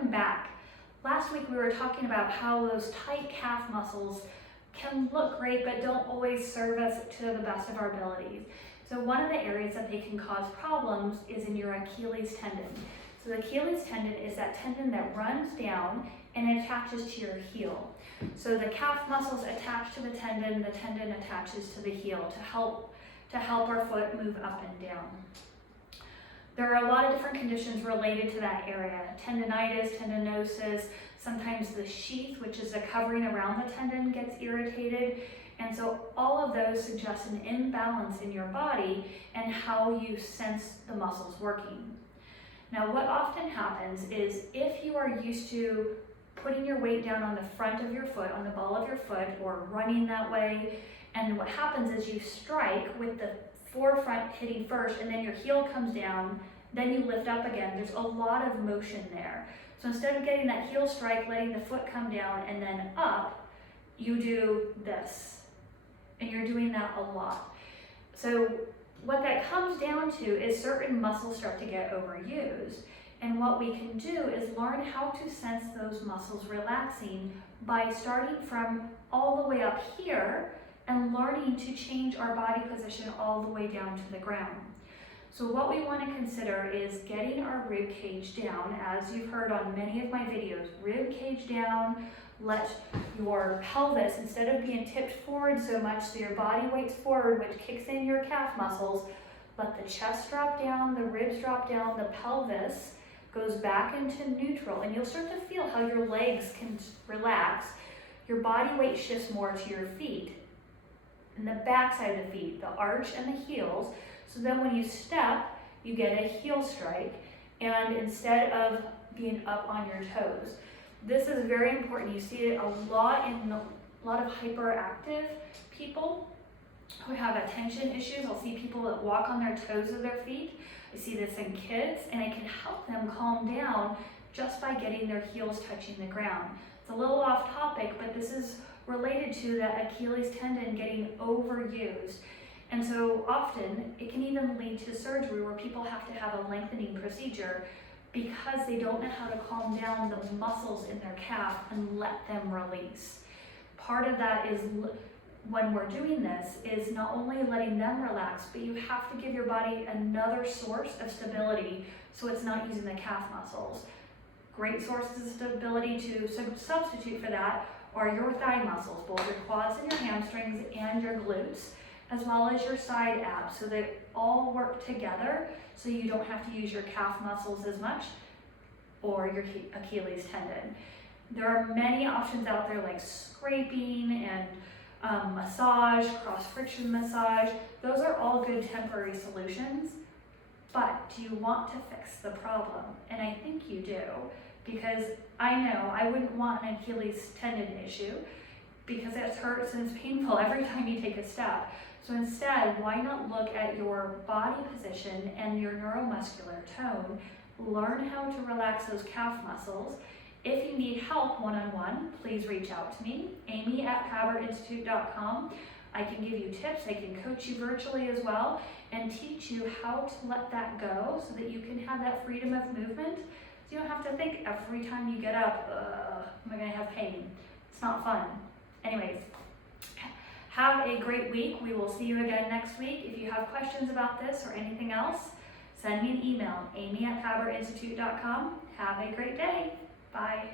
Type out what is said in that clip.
welcome back. Last week we were talking about how those tight calf muscles can look great but don't always serve us to the best of our abilities. So one of the areas that they can cause problems is in your Achilles tendon. So the Achilles tendon is that tendon that runs down and it attaches to your heel. So the calf muscles attach to the tendon attaches to the heel to help our foot move up and down. There are a lot of different conditions related to that area. Tendinitis, tendinosis, sometimes the sheath, which is the covering around the tendon, gets irritated. And so all of those suggest an imbalance in your body and how you sense the muscles working. Now, what often happens is if you are used to putting your weight down on the front of your foot, on the ball of your foot, or running that way, and what happens is you strike with the forefront hitting first and then your heel comes down, then you lift up again. There's a lot of motion there. So instead of getting that heel strike, letting the foot come down and then up, you do this. And you're doing that a lot. So what that comes down to is certain muscles start to get overused. And what we can do is learn how to sense those muscles relaxing by starting from all the way up here and learning to change our body position all the way down to the ground. So what we want to consider is getting our rib cage down, as you've heard on many of my videos. Rib cage down, let your pelvis, instead of being tipped forward so much so your body weight's forward, which kicks in your calf muscles, let the chest drop down, the ribs drop down, the pelvis goes back into neutral, and you'll start to feel how your legs can relax. Your body weight shifts more to your feet. And the back side of the feet, the arch and the heels. So then when you step, you get a heel strike, and instead of being up on your toes. This is very important. You see it a lot in a lot of hyperactive people who have attention issues. I'll see people that walk on their toes of their feet. I see this in kids, and it can help them calm down just by getting their heels touching the ground. It's a little off topic, but this is related to that Achilles tendon getting overused. And so often it can even lead to surgery where people have to have a lengthening procedure because they don't know how to calm down the muscles in their calf and let them release. Part of that is when we're doing this is not only letting them relax, but you have to give your body another source of stability so it's not using the calf muscles. Great sources of stability to substitute for that are your thigh muscles, both your quads and your hamstrings and your glutes, as well as your side abs, so they all work together so you don't have to use your calf muscles as much or your Achilles tendon. There are many options out there like scraping and massage, cross-friction massage. Those are all good temporary solutions, but do you want to fix the problem? And I think you do, because I know I wouldn't want an Achilles tendon issue because it hurts and it's painful every time you take a step. So instead, why not look at your body position and your neuromuscular tone, learn how to relax those calf muscles. If you need help one-on-one, please reach out to me, amy@pabertinstitute.com. I can give you tips, I can coach you virtually as well, and teach you how to let that go so that you can have that freedom of movement. So you don't have to think every time you get up, am I gonna have pain? It's not fun. Anyways, have a great week. We will see you again next week. If you have questions about this or anything else, send me an email, amy@pabertinstitute.com. Have a great day. Bye.